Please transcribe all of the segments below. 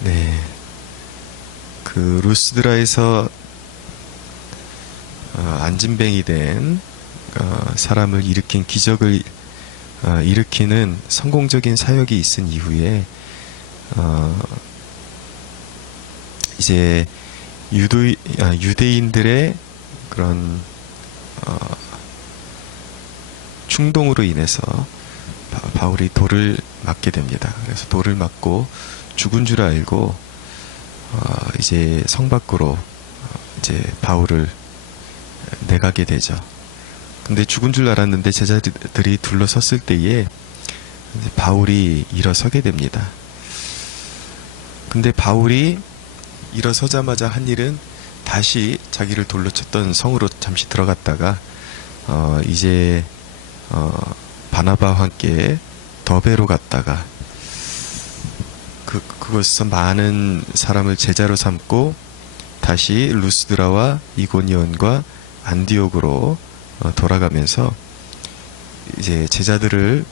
네, 그 루스드라에서 안진뱅이 된 사람을 일으킨 기적을 일으키는 성공적인 사역이 있은 이후에 이제 유대인들의 그런 충동으로 인해서 바울이 돌을 맞게 됩니다. 그래서 돌을 맞고 죽은 줄 알고 이제 성 밖으로 이제 바울을 내가게 되죠. 근데 죽은 줄 알았는데 제자들이 둘러섰을 때에 이제 바울이 일어서게 됩니다. 근데 바울이 일어서자마자 한 일은 다시 자기를 돌로 쳤던 성으로 잠시 들어갔다가 이제 바나바와 함께 더베로 갔다가 그곳에서 많은 사람을 제자로 삼고 다시 루스드라와 이고니온과 안디옥으로 돌아가면서 이제 제자들의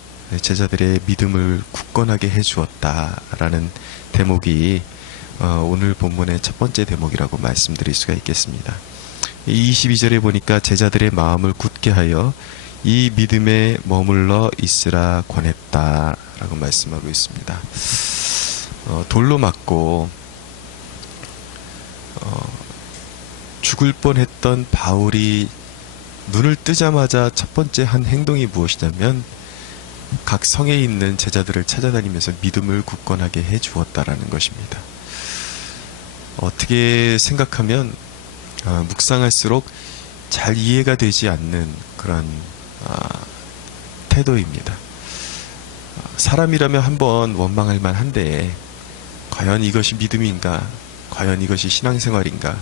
믿음을 굳건하게 해주었다라는 대목이 오늘 본문의 첫 번째 대목이라고 말씀드릴 수가 있겠습니다. 22절에 보니까 제자들의 마음을 굳게 하여 이 믿음에 머물러 있으라 권했다라고 말씀하고 있습니다. 돌로 맞고 죽을 뻔했던 바울이 눈을 뜨자마자 첫 번째 한 행동이 무엇이냐면 각 성에 있는 제자들을 찾아다니면서 믿음을 굳건하게 해 주었다라는 것입니다. 어떻게 생각하면 묵상할수록 잘 이해가 되지 않는 그런 태도입니다. 사람이라면 한번 원망할 만한데 과연 이것이 믿음인가? 과연 이것이 신앙생활인가?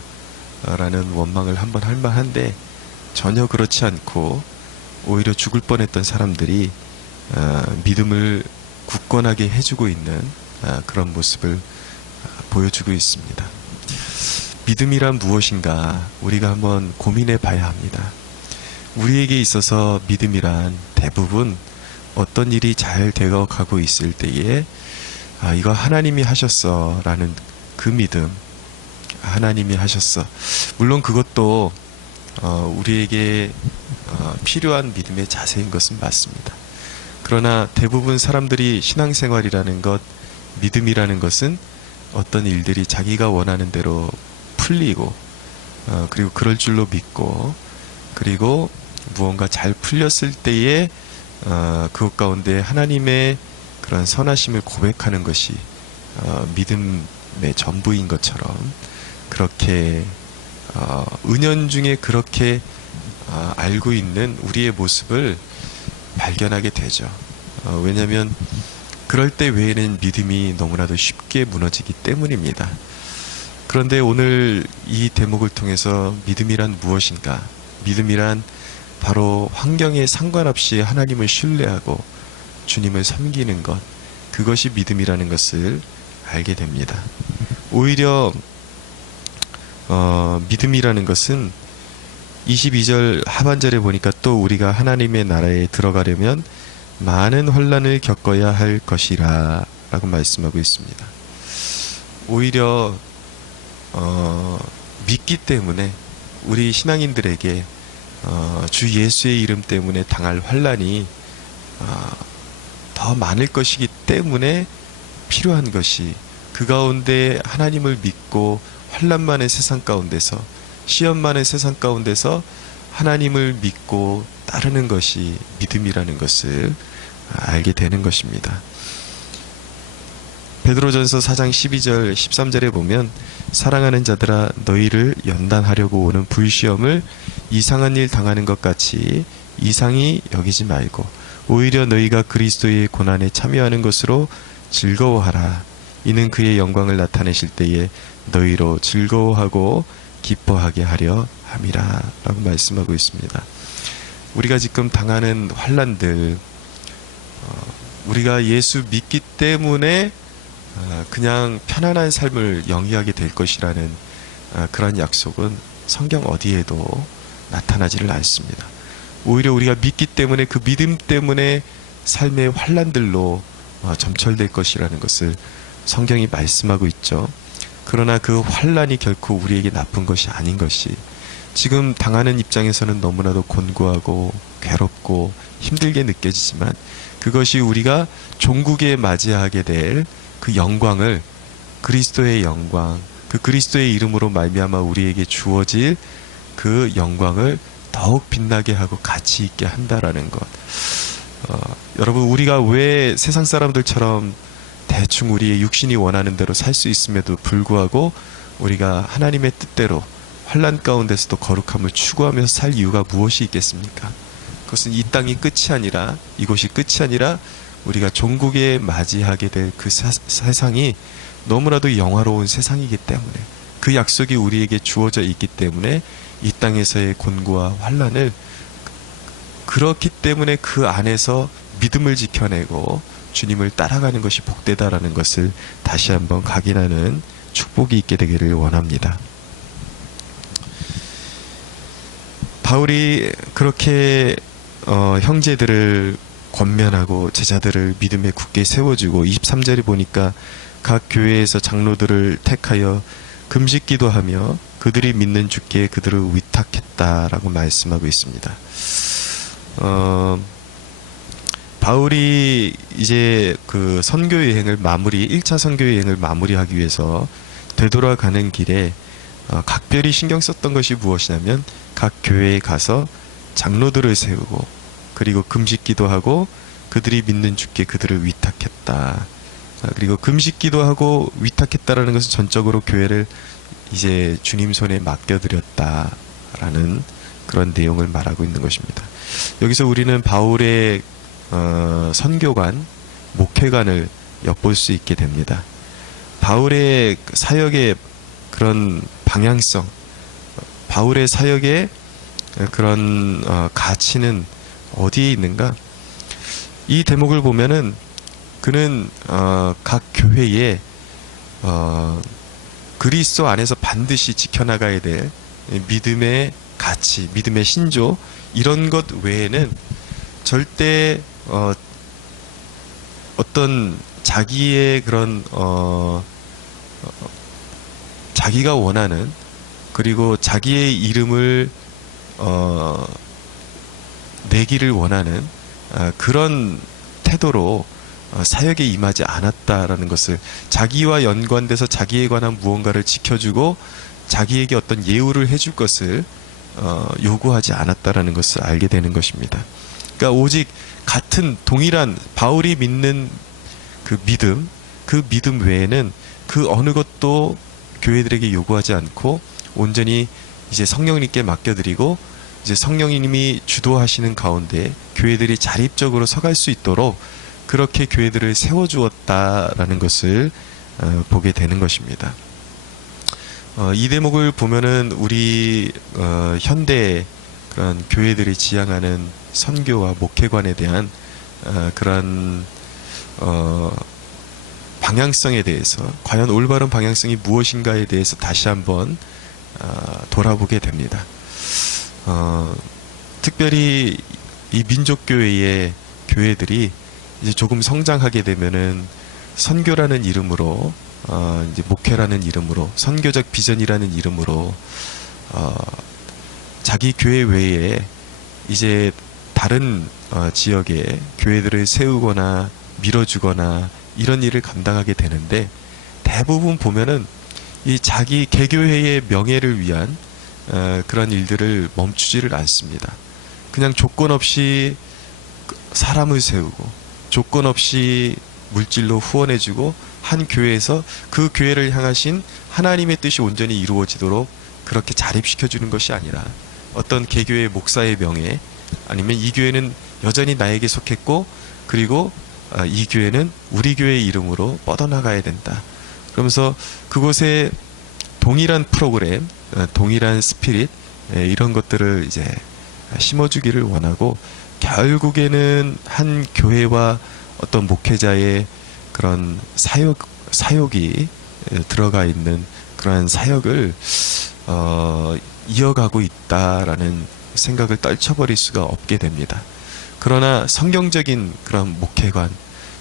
라는 원망을 한번 할 만한데 전혀 그렇지 않고 오히려 죽을 뻔했던 사람들이 믿음을 굳건하게 해주고 있는 그런 모습을 보여주고 있습니다. 믿음이란 무엇인가 우리가 한번 고민해 봐야 합니다. 우리에게 있어서 믿음이란 대부분 어떤 일이 잘 되어가고 있을 때에 이거 하나님이 하셨어 라는 그 믿음, 하나님이 하셨어. 물론 그것도 우리에게 필요한 믿음의 자세인 것은 맞습니다. 그러나 대부분 사람들이 신앙생활이라는 것, 믿음이라는 것은 어떤 일들이 자기가 원하는 대로 풀리고 그리고 그럴 줄로 믿고 그리고 무언가 잘 풀렸을 때에 그것 가운데 하나님의 그런 선하심을 고백하는 것이 믿음의 전부인 것처럼 그렇게 은연중에 그렇게 알고 있는 우리의 모습을 발견하게 되죠. 왜냐하면 그럴 때 외에는 믿음이 너무나도 쉽게 무너지기 때문입니다. 그런데 오늘 이 대목을 통해서 믿음이란 무엇인가? 믿음이란 바로 환경에 상관없이 하나님을 신뢰하고 주님을 섬기는 것, 그것이 믿음이라는 것을 알게 됩니다. 오히려 믿음이라는 것은 22절 하반절에 보니까 또 우리가 하나님의 나라에 들어가려면 많은 환난을 겪어야 할 것이라 라고 말씀하고 있습니다. 오히려 믿기 때문에 우리 신앙인들에게 주 예수의 이름 때문에 당할 환난이 더 많을 것이기 때문에 필요한 것이 그 가운데 하나님을 믿고 환난 많은 세상 가운데서 시험 많은 세상 가운데서 하나님을 믿고 따르는 것이 믿음이라는 것을 알게 되는 것입니다. 베드로전서 4장 12절 13절에 보면 사랑하는 자들아 너희를 연단하려고 오는 불시험을 이상한 일 당하는 것 같이 이상히 여기지 말고 오히려 너희가 그리스도의 고난에 참여하는 것으로 즐거워하라. 이는 그의 영광을 나타내실 때에 너희로 즐거워하고 기뻐하게 하려 함이라 라고 말씀하고 있습니다. 우리가 지금 당하는 환난들 우리가 예수 믿기 때문에 그냥 편안한 삶을 영위하게 될 것이라는 그런 약속은 성경 어디에도 나타나지를 않습니다. 오히려 우리가 믿기 때문에 그 믿음 때문에 삶의 환난들로 점철될 것이라는 것을 성경이 말씀하고 있죠. 그러나 그 환난이 결코 우리에게 나쁜 것이 아닌 것이, 지금 당하는 입장에서는 너무나도 곤고하고 괴롭고 힘들게 느껴지지만, 그것이 우리가 종국에 맞이하게 될 그 영광을, 그리스도의 영광, 그 그리스도의 이름으로 말미암아 우리에게 주어질 그 영광을 더욱 빛나게 하고 가치 있게 한다라는 것. 여러분, 우리가 왜 세상 사람들처럼 대충 우리의 육신이 원하는 대로 살 수 있음에도 불구하고 우리가 하나님의 뜻대로 환난 가운데서도 거룩함을 추구하면서 살 이유가 무엇이 있겠습니까? 그것은 이 땅이 끝이 아니라, 이곳이 끝이 아니라 우리가 종국에 맞이하게 될 그 세상이 너무나도 영화로운 세상이기 때문에, 그 약속이 우리에게 주어져 있기 때문에 이 땅에서의 곤고와 환난을, 그렇기 때문에 그 안에서 믿음을 지켜내고 주님을 따라가는 것이 복되다라는 것을 다시 한번 각인하는 축복이 있게 되기를 원합니다. 바울이 그렇게 형제들을 권면하고 제자들을 믿음에 굳게 세워주고, 23절에 보니까 각 교회에서 장로들을 택하여 금식 기도하며 그들이 믿는 주께 그들을 위탁했다라고 말씀하고 있습니다. 바울이 이제 그 선교 여행을 1차 선교 여행을 마무리하기 위해서 되돌아가는 길에 각별히 신경 썼던 것이 무엇이냐면, 각 교회에 가서 장로들을 세우고, 그리고 금식 기도하고 그들이 믿는 주께 그들을 위탁했다. 그리고 금식 기도하고 위탁했다라는 것은 전적으로 교회를 이제 주님 손에 맡겨드렸다라는 그런 내용을 말하고 있는 것입니다. 여기서 우리는 바울의 선교관, 목회관을 엿볼 수 있게 됩니다. 바울의 사역의 그런 방향성, 바울의 사역의 그런 가치는 어디에 있는가? 이 대목을 보면은 그는 각 교회에 그리스도 안에서 반드시 지켜나가야 될 믿음의 가치, 믿음의 신조, 이런 것 외에는 절대 어떤 자기의 그런 자기가 원하는, 그리고 자기의 이름을 내기를 원하는 그런 태도로 사역에 임하지 않았다라는 것을, 자기와 연관돼서 자기에 관한 무언가를 지켜주고 자기에게 어떤 예우를 해줄 것을 요구하지 않았다라는 것을 알게 되는 것입니다. 그러니까 오직 같은 동일한 바울이 믿는 그 믿음 외에는 그 어느 것도 교회들에게 요구하지 않고 온전히 이제 성령님께 맡겨드리고, 이제 성령님이 주도하시는 가운데 교회들이 자립적으로 서갈 수 있도록 그렇게 교회들을 세워주었다라는 것을 보게 되는 것입니다. 이 대목을 보면은 우리 현대 그런 교회들이 지향하는 선교와 목회관에 대한 그런 방향성에 대해서, 과연 올바른 방향성이 무엇인가에 대해서 다시 한번 돌아보게 됩니다. 특별히 이 민족교회의 교회들이 이제 조금 성장하게 되면은 선교라는 이름으로, 이제 목회라는 이름으로, 선교적 비전이라는 이름으로 자기 교회 외에 이제 다른 지역에 교회들을 세우거나 밀어주거나 이런 일을 감당하게 되는데, 대부분 보면은 이 자기 개교회의 명예를 위한 그런 일들을 멈추지를 않습니다. 그냥 조건 없이 사람을 세우고, 조건 없이 물질로 후원해주고, 한 교회에서 그 교회를 향하신 하나님의 뜻이 온전히 이루어지도록 그렇게 자립시켜주는 것이 아니라, 어떤 개교의 목사의 명예, 아니면 이 교회는 여전히 나에게 속했고, 그리고 이 교회는 우리 교회의 이름으로 뻗어나가야 된다. 그러면서 그곳에 동일한 프로그램, 동일한 스피릿, 이런 것들을 이제 심어주기를 원하고, 결국에는 한 교회와 어떤 목회자의 그런 사역이 들어가 있는 그러한 사역을 이어가고 있다라는 생각을 떨쳐버릴 수가 없게 됩니다. 그러나 성경적인 그런 목회관,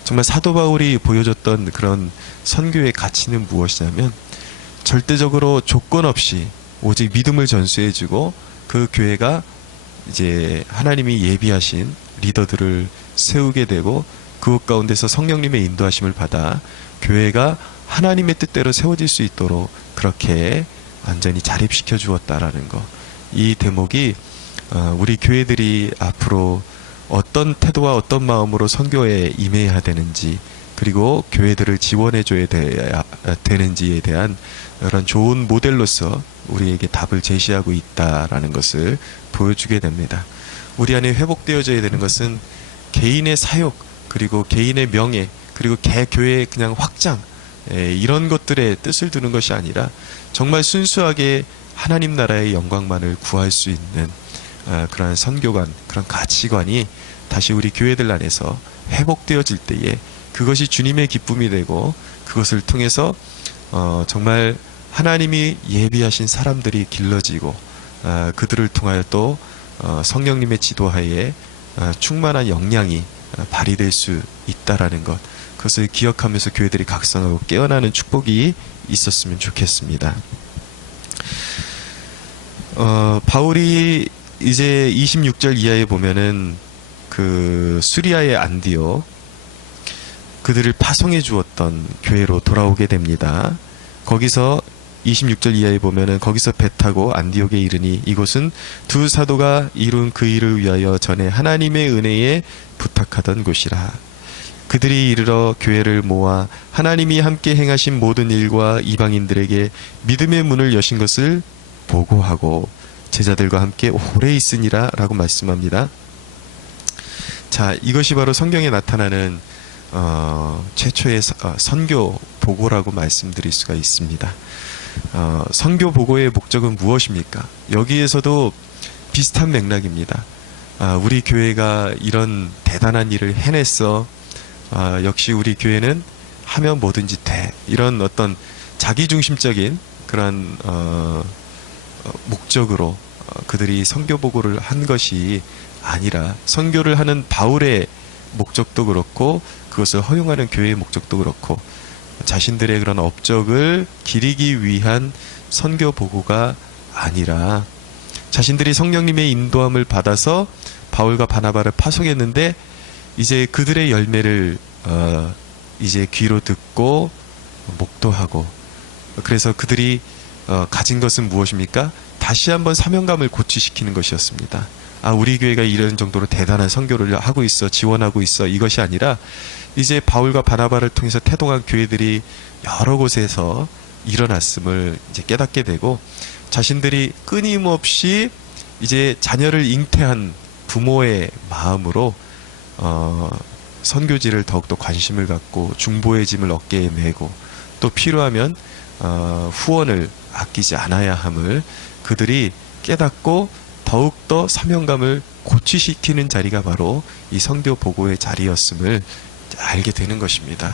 정말 사도 바울이 보여줬던 그런 선교의 가치는 무엇이냐면 절대적으로 조건 없이 오직 믿음을 전수해주고 그 교회가 이제 하나님이 예비하신 리더들을 세우게 되고 그것 가운데서 성령님의 인도하심을 받아 교회가 하나님의 뜻대로 세워질 수 있도록 그렇게 완전히 자립시켜 주었다라는 거. 이 대목이 우리 교회들이 앞으로 어떤 태도와 어떤 마음으로 선교에 임해야 되는지, 그리고 교회들을 지원해 줘야 되는지에 대한 이런 좋은 모델로서 우리에게 답을 제시하고 있다라는 것을 보여주게 됩니다. 우리 안에 회복되어져야 되는 것은 개인의 사욕, 그리고 개인의 명예, 그리고 교회의 그냥 확장, 이런 것들에 뜻을 두는 것이 아니라 정말 순수하게 하나님 나라의 영광만을 구할 수 있는 그런 선교관, 그런 가치관이 다시 우리 교회들 안에서 회복되어질 때에 그것이 주님의 기쁨이 되고, 그것을 통해서 정말 하나님이 예비하신 사람들이 길러지고 그들을 통하여 또 성령님의 지도하에 충만한 역량이 발휘될 수 있다라는 것, 그것을 기억하면서 교회들이 각성하고 깨어나는 축복이 있었으면 좋겠습니다. 바울이 이제 26절 이하에 보면은 그 수리아의 안디옥, 그들을 파송해 주었던 교회로 돌아오게 됩니다. 거기서 26절 이하에 보면은 거기서 배 타고 안디옥에 이르니 이곳은 두 사도가 이룬 그 일을 위하여 전에 하나님의 은혜에 부탁하던 곳이라. 그들이 이르러 교회를 모아 하나님이 함께 행하신 모든 일과 이방인들에게 믿음의 문을 여신 것을 보고하고 제자들과 함께 오래 있으니라 라고 말씀합니다. 자, 이것이 바로 성경에 나타나는 최초의 선교 보고라고 말씀드릴 수가 있습니다. 선교 보고의 목적은 무엇입니까? 여기에서도 비슷한 맥락입니다. 우리 교회가 이런 대단한 일을 해냈어. 역시 우리 교회는 하면 뭐든지 돼. 이런 어떤 자기중심적인 그런 목적으로 그들이 선교 보고를 한 것이 아니라, 선교를 하는 바울의 목적도 그렇고 그것을 허용하는 교회의 목적도 그렇고 자신들의 그런 업적을 기리기 위한 선교 보고가 아니라, 자신들이 성령님의 인도함을 받아서 바울과 바나바를 파송했는데 이제 그들의 열매를 이제 귀로 듣고 목도하고, 그래서 그들이 가진 것은 무엇입니까? 다시 한번 사명감을 고취시키는 것이었습니다. 우리 교회가 이런 정도로 대단한 선교를 하고 있어, 지원하고 있어, 이것이 아니라 이제 바울과 바나바를 통해서 태동한 교회들이 여러 곳에서 일어났음을 이제 깨닫게 되고, 자신들이 끊임없이 이제 자녀를 잉태한 부모의 마음으로 선교지를 더욱더 관심을 갖고 중보의 짐을 어깨에 메고, 또 필요하면 후원을 아끼지 않아야 함을 그들이 깨닫고 더욱더 사명감을 고취시키는 자리가 바로 이 선교 보고의 자리였음을 알게 되는 것입니다.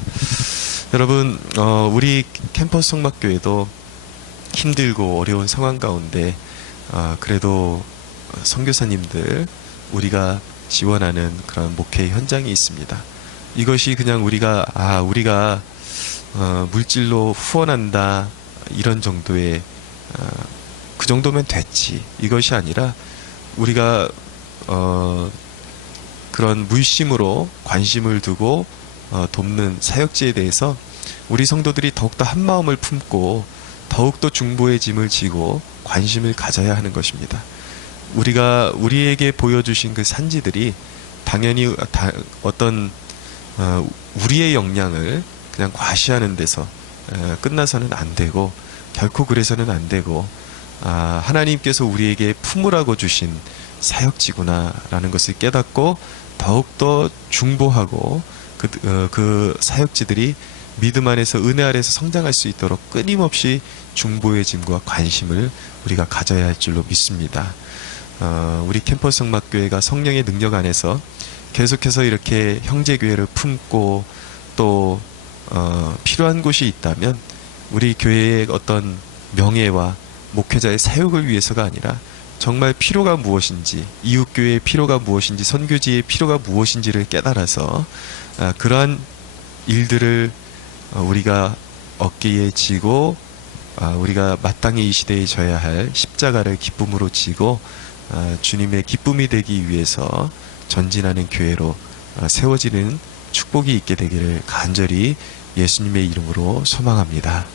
여러분, 우리 캠퍼스 성막교회도 힘들고 어려운 상황 가운데 그래도 선교사님들, 우리가 지원하는 그런 목회 현장이 있습니다. 이것이 그냥 우리가 물질로 후원한다 이런 정도의 그 정도면 됐지, 이것이 아니라 우리가 그런 물심으로 관심을 두고 돕는 사역지에 대해서 우리 성도들이 더욱더 한마음을 품고 더욱더 중보의 짐을 지고 관심을 가져야 하는 것입니다. 우리가 우리에게 보여주신 그 산지들이 당연히 어떤 우리의 역량을 그냥 과시하는 데서 끝나서는 안 되고, 결코 그래서는 안 되고, 하나님께서 우리에게 품으라고 주신 사역지구나 라는 것을 깨닫고 더욱더 중보하고 그 사역지들이 믿음 안에서, 은혜 아래서 성장할 수 있도록 끊임없이 중보의 짐과 관심을 우리가 가져야 할 줄로 믿습니다. 우리 캠퍼스 성막교회가 성령의 능력 안에서 계속해서 이렇게 형제교회를 품고 또 필요한 곳이 있다면, 우리 교회의 어떤 명예와 목회자의 사역을 위해서가 아니라 정말 필요가 무엇인지, 이웃교회의 필요가 무엇인지, 선교지의 필요가 무엇인지를 깨달아서 그러한 일들을 우리가 어깨에 지고 우리가 마땅히 이 시대에 져야 할 십자가를 기쁨으로 지고 주님의 기쁨이 되기 위해서 전진하는 교회로 세워지는 축복이 있게 되기를 간절히 예수님의 이름으로 소망합니다.